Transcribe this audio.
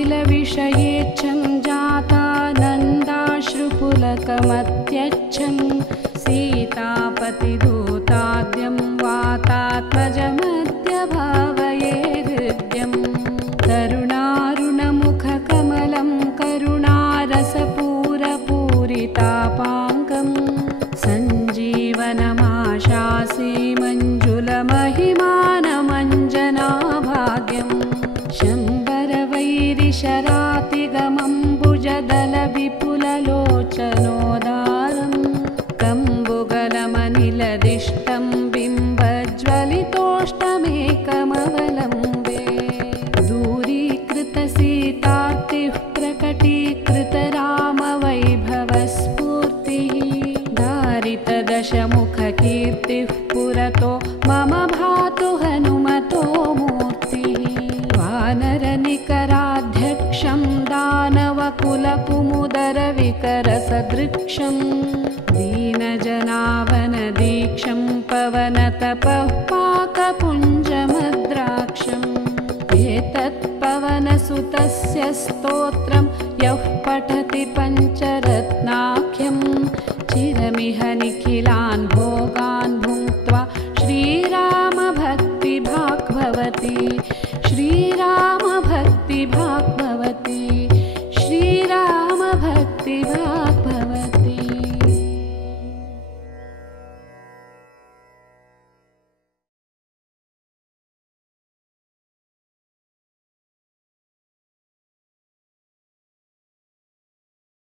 विषयेच्छं जातानन्दाश्रुपुलकमत्यच्छं सीतापतिदूताद्यं वातात्मजमद्य भावये हृद्यम् करुणारुणमुखकमलं करुणारसपूरपूरितापाङ्गं सञ्जीवनमाशासि मञ्जुलमहिमानमञ्जनाभाग्यम् शम्बरवैरिशरातिगमम्बुजदलविपुललोचनोदारं कम्बुगलमनिलदिष्टं बिम्बज्वलितोष्टमेकमवलम्बे दूरीकृतसीतार्तिः प्रकटीकृतरामवैभवस्फूर्तिः दारितदशमुखकीर्तिः पुरतो मम भातु हनुमतो मूर्तिः वानरनिकराध्यक्षं दानवकुलकुमुदरविकरसदृक्षं दीनजनावनदीक्षं पवनतपः पाकपुञ्जमद्राक्षम् एतत्पवनसुतस्य स्तोत्रं यः पठति पञ्चरत्नाख्यं चिरमिह निखिलान् भोगान्